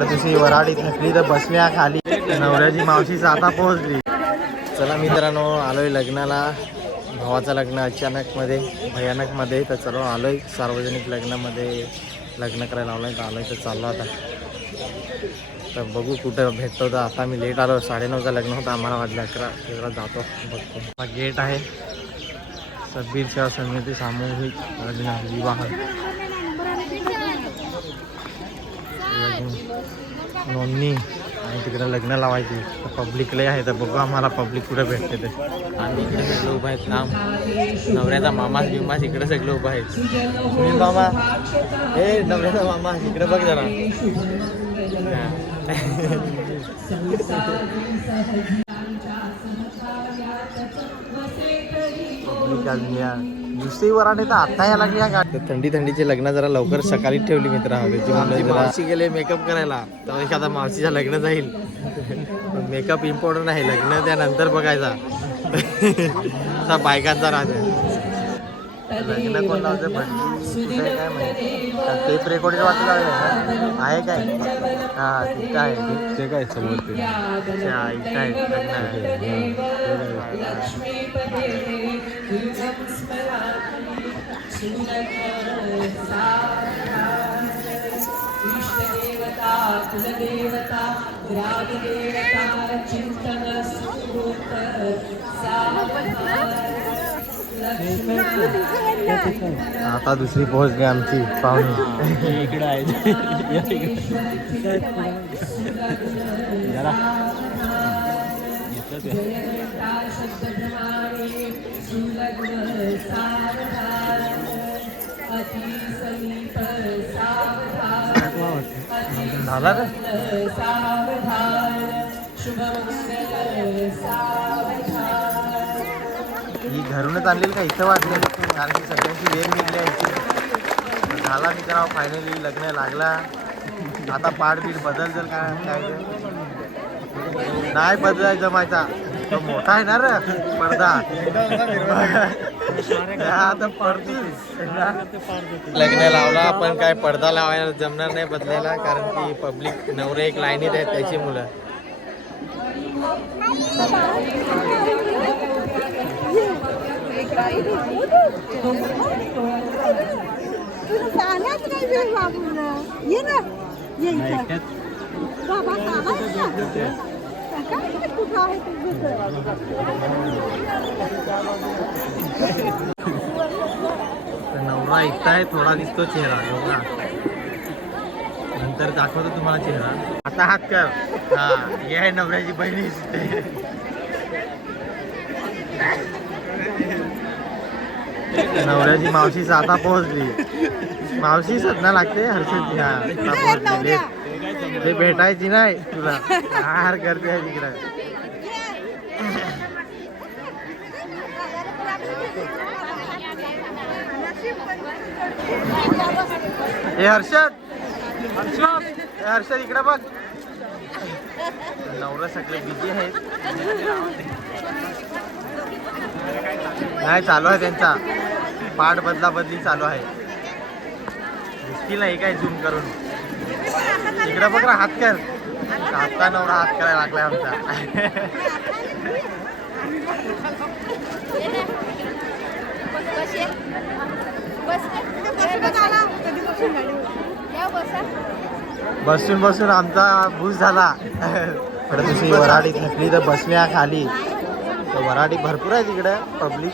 तुझी वराडी थकली तर बसल्या खाली. नवऱ्याची मावशी आता पोहोचली. चला मित्रांनो, आलोय लग्नाला. भावाचं लग्न अचानकमध्ये भयानकमध्ये, तर चलो आलोय सार्वजनिक लग्नामध्ये. लग्न करायला आलोय तर आलोय, तर चाललो आता. तर बघू कुठं भेटतो. तर आता मी लेट आलो, 9:30चं लग्न होतं, आम्हाला वाजले 11. तेवढा जातो बघतो. हा गेट आहे, सब्बीर सेवा समिती सामूहिक लग्न विवाह नोंदणी आणि तिकडे लग्न लावायची. तर पब्लिक लय आहे, तर बघू आम्हाला पब्लिक कुठे भेटते ते. आम्ही इकडे सगळे उभं आहेत. नाव नवऱ्याचा मामास बिमास इकडे सगळे उभं आहेत. सुनील मामा, हे नवऱ्याचा मामा इकडे बघ जरा. दुसरी वराडे तर आता या लागली गाडी. थंडीचे लग्न जरा लवकर सकाळी ठेवली मित्र. मावशी गेले मेकअप करायला, तर एखादा मावशीचं लग्न जाईल. मेकअप इम्पॉर्टंट आहे, लग्न त्यानंतर बघायचा. असा बायकांचा राहते. लग्न कोण लावतं भटली काय माहिती. टेप रेकॉर्डिंग वाटलं आहे काय? हा तिथं आहे ते काय समोर ते इथं आहे आता दुसरी पोहोचली आमची पाहुणी. इकडे आहे झाला रे. ही घरूनच आणलेली का इथं वाटले, कारण की सगळ्यांची वेळ निघली आहे. झाला मित्रांनो, फायनली लग्न लागला. आता पाठबीट बदलतील काय नाही बदलाय जमायचा. तो मोठा आहे ना रे पडदा. आता पडतीस लग्न लावला, पण काय पडदा लावायला जमणार नाही बदलायला, कारण की पब्लिक नवरे एक लाईनीत आहेत त्याची मुलं. नवरा इथं आहे, थोडा दिसतो चेहरा नवरा. नंतर दाखवतो तुम्हाला चेहरा. आता हात कर. हा हे आहे नवऱ्याची बहिणी. नवऱ्याची मावशी आता पोहोचली. मावशी सदना लागते हर्षदची. हा ते भेटायची नाही तुला. हार करते तिकडे. हे हर्षद इकडे बघ. नवरा सगळे बिझी आहेत. नाही चालू आहे त्यांचा पाठ बदली चालू आहे. मुश्किल नाही काय झूम करून. इकडे बघ ना, हात कर. आता नवरा हात करायला लागलाय आमचा. बसून आमचा भूस झाला. दुसरी वराडी थकली तर बसल्या खाली. तर वराडी भरपूर आहे तिकडे पब्लिक.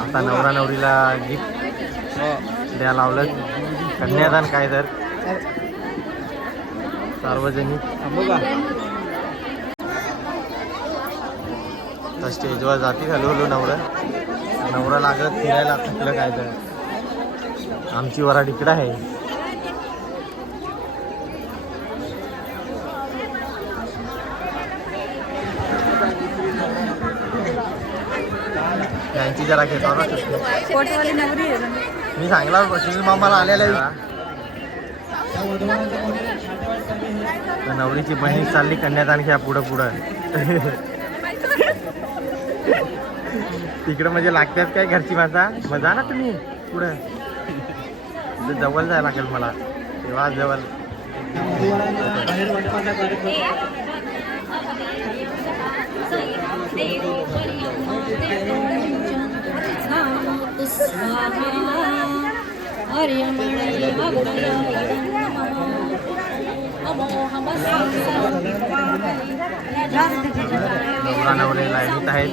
आता नवरा नवरीला गिफ्ट द्या लावलं. कन्यादान काय तर सार्वजनिक. तर स्टेजवर जाती हळूहळू नवरा लागत फिरायला. थकलं काय तर. आमची वराड इकडं आहे. त्यांची जरा घेतो ना. मी सांगला सुनील मामाला आलेला आहे. तर नवरीची बहीण चालली कन्यादान घ्या पुढं पुढं. तिकडं म्हणजे लागतात काय घरची माझा मजा ना तुम्ही पुढं. जवळ जायला लागेल मला तेव्हा जवळ. नवरा नवरे लाईनीत आहेत.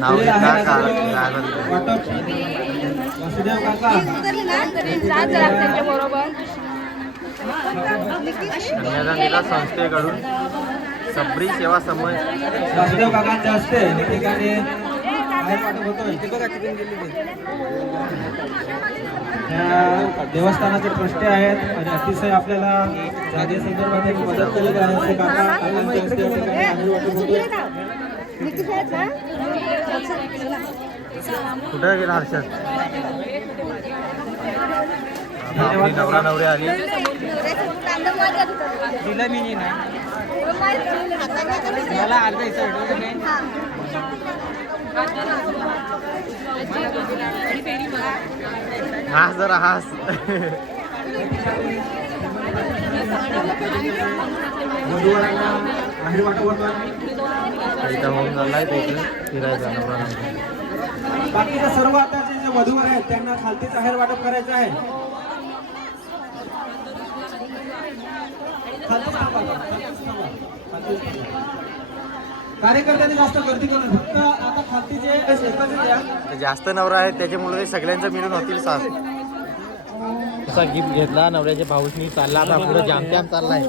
नाव घेतला का कन्यादान दिला संस्थेकडून सबरी सेवा समूह वासुदेव काकांच्या हस्ते ठिकाणी देवस्थानाचे ट्रस्ट आहेत आणि अतिशय आपल्याला जागे संदर्भात मदत केलेली आहे. कुठे गेला हर्षद? नवरा नवरी आली. तिला मी नाही मला हास जरा हास. होऊन झालाय फिरायचा नवरा नवरी. बाकीच्या सर्व आता जे वधूवर आहेत त्यांना खालतीच आहेर वाटप करायचं आहे. कार्यकर्त्यांनी जास्त गर्दी करून फक्त आता खालतीचे जास्त नवरा आहेत त्याच्यामुळे ते सगळ्यांचं मिळून होतील. असा गिफ्ट घेतला नवऱ्याच्या भाऊनी. चालला आता पुढे जामत्याम चाललाय.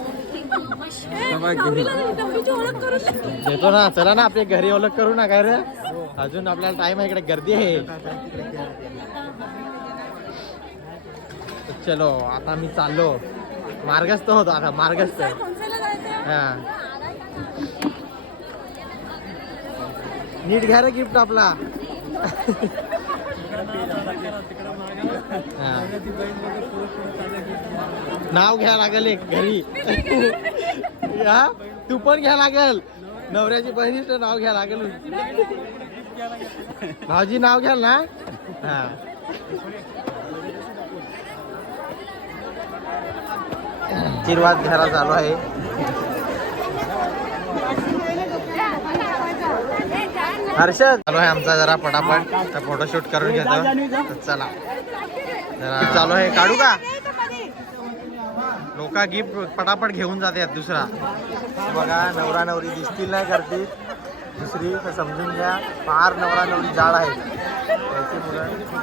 देतो ना चला ना आपल्या घरी ओळख करू ना काय रे. अजून आपल्याला टाइम आहे. इकडे गर्दी आहे. चलो आता मी चाललो. मार्गस्थ होतो आता मार्गस्थ. हा नीट घ्या रे गिफ्ट आपला. नाव घ्या लागेल एक घरी. हा तू पण घ्या लागेल. नवऱ्याची बहिणीचं नाव घ्या लागेल. भाऊजी नाव घ्याल ना. हा आशीर्वाद घ्यायला चालू आहे. हर्षद चालू आहे आमचा जरा पटापट फोटोशूट करून घेतो. चला जरा चालू आहे. काढू का? लोक गिफ्ट पटापट घेऊन जातात. दुसरा बघा नवरा नवरी दिसतील नाही करतील. दुसरी तर समजून घ्या फार नवरा नवरी जाड आहे.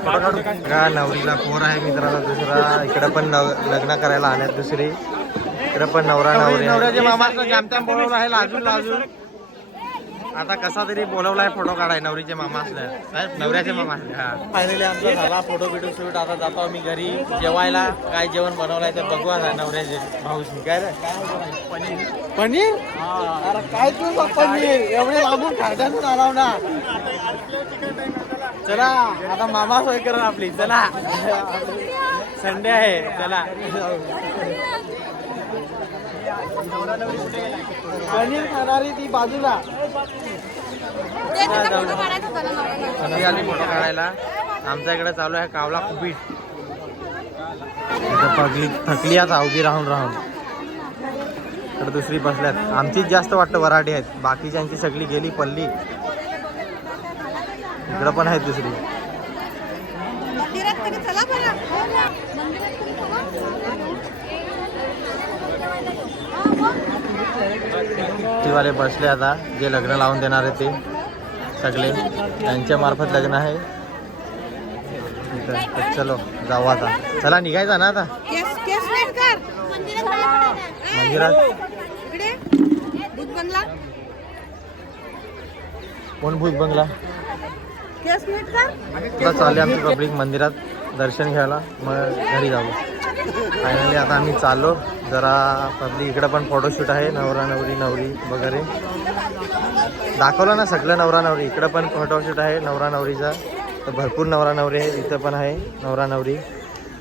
बघा नवरीला पोर आहे मित्राला दुसरा. इकडे पण लग्न करायला आल्यात दुसरी. इकडे पण नवरा नवरी. नवऱ्याच्या मामाचं जामत्याम बोलवलं आहे. लाजून लाजून आता कसा तरी बोलवलाय फोटो काढाय. नवरीचे मामा असल्या साहेब नवऱ्याचे मामा असले. हा फायनली आमचा झाला फोटो बिटो शूट. आता जातो आम्ही घरी जेवायला. काय जेवण बनवलंय ते बघू आता नवऱ्याचे भाऊशी. काय रे पनीर पनीर. अरे काय तू पनीर एवढे लागून खायचं आलाव ना. चला आता मामा सोय करा आपली. चला संडे आहे. चला पनीर खाणारी ती बाजूला आली फोटो काढायला. आमच्या इकडे चालू आहे कावला कुपीट. थकली आता उभी राहून राहून. तर दुसरी बसल्यात. आमचीच जास्त वाटतं वराठी आहेत. बाकीच्यांची सगळी गेली पल्ली. इकडं पण आहेत दुसरी. वाले बसले आता. जे लग्न लावून देणार आहे ते सगळे त्यांच्या मार्फत लग्न आहे. चलो जाऊ आता. चला निघायचा ना आता मंदिरात. कोण भूत बंगला चालले आमची पब्लिक मंदिरात दर्शन घ्यायला. मग घरी जाऊ. फायनली आता आम्ही चाललो. जरा पब्लिक इकडं पण फोटोशूट आहे. नवरा नवरी नवरी वगैरे दाखवलं ना सगळं नवरा नवरी. इकडं पण फोटोशूट आहे नवरा नवरीचा. तर भरपूर नवरा नवरी आहे. इथं पण आहे नवरा नवरी.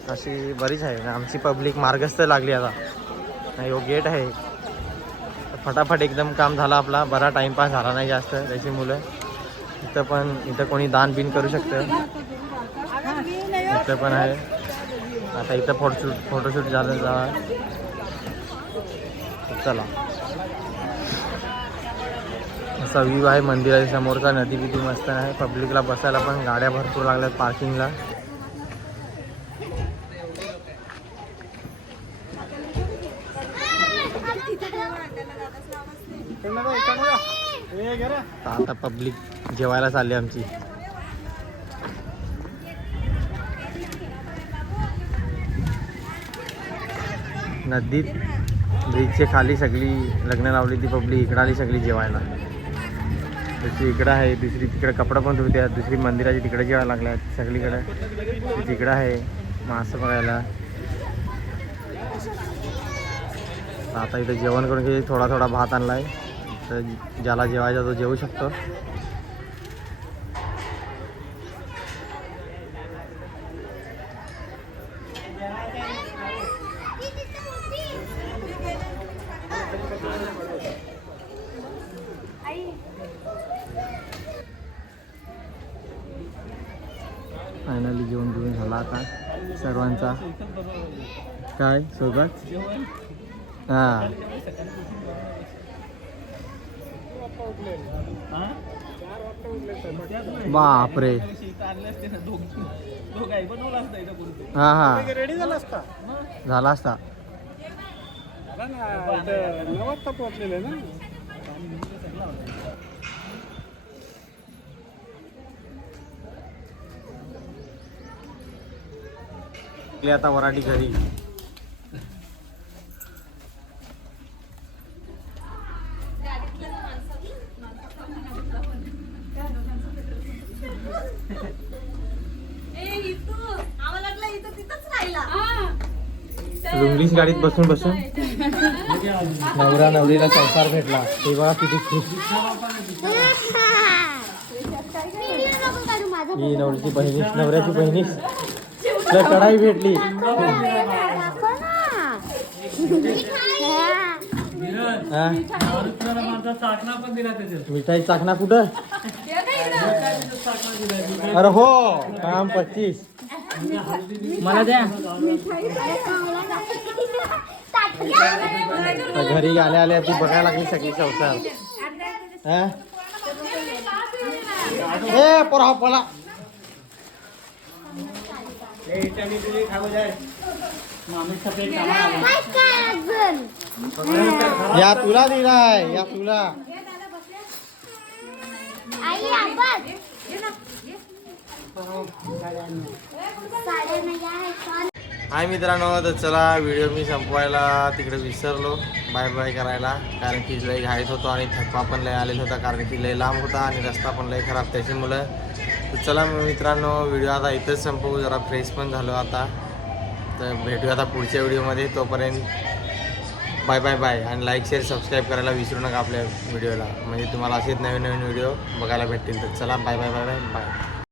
अशी बरीच आहे. आमची पब्लिक मार्गस्थ लागली आता. नाही हो गेट आहे. फटाफट एकदम काम झालं आपला. बरा टाइमपास झाला नाही जास्त त्याची मुलं. इथं कोणी दान बिन करू शकतं. इथं पण आहे. आता इथं फोटोशूट झालं जा. चला असा व्ह्यू आहे मंदिराच्या समोरचा. नदी किती मस्त आहे. पब्लिकला बसायला पण गाड्या भरपूर लागल्यात पार्किंगला. आता पब्लिक जेवायला चालली आमची. नदीत ब्रिजच्या खाली सगळी लग्न लावली ती पब्लिक. इकडं आली सगळी जेवायला. दुसरी इकडं आहे, दुसरी तिकडे कपडा पण धुत्यात, दुसरी मंदिराची तिकडे जेवायला लागल्यात सगळीकडे. तिकडं आहे मासं बघायला. आता इथं जेवण करून घे. थोडा थोडा भात आणलाय तर ज्याला जेवायचा तो जेवू शकतो. फायनली जेवण घेऊन झाला आता सर्वांचा. काय सोबत हां बापरे. हां हां रेडी झाला असता. झाला असता. पोहोचलेलं ना. आता वराठी घरी. इंग्लिश गाडीत बसून बसून नवरा नवरीला संसार भेटला. ते बघा किती खुश. ही नवरीची बहिणीस, नवऱ्याची बहिणीस कढाई भेटली. मिठाई चाकणा कुठं. अरे हो काम 25 मला द्या. घरी आल्या आल्या ती बघायला लागली सगळी संसार. ए पोरा पळा. या तुला दिलाय. या तुला हाय मित्रांनो. तर चला व्हिडिओ मी संपवायला तिकडे विसरलो बाय बाय करायला. कारण की लय घाईत होतो आणि थकवा पण लय आलेला होता. कारण की लय लांब होता आणि रस्ता पण लय खराब त्याच्यामुळं. तर चला मित्रांनो व्हिडिओ आता इथंच संपवू. जरा फ्रेश पण झालो आता. तर भेटूया आता पुढच्या व्हिडिओमध्ये. तोपर्यंत बाय बाय बाय. आणि लाईक शेअर सबस्क्राईब करायला विसरू नका आपल्या व्हिडिओला. म्हणजे तुम्हाला असेच नवीन नवीन व्हिडिओ बघायला भेटतील. तर चला bye bye bye bye bye.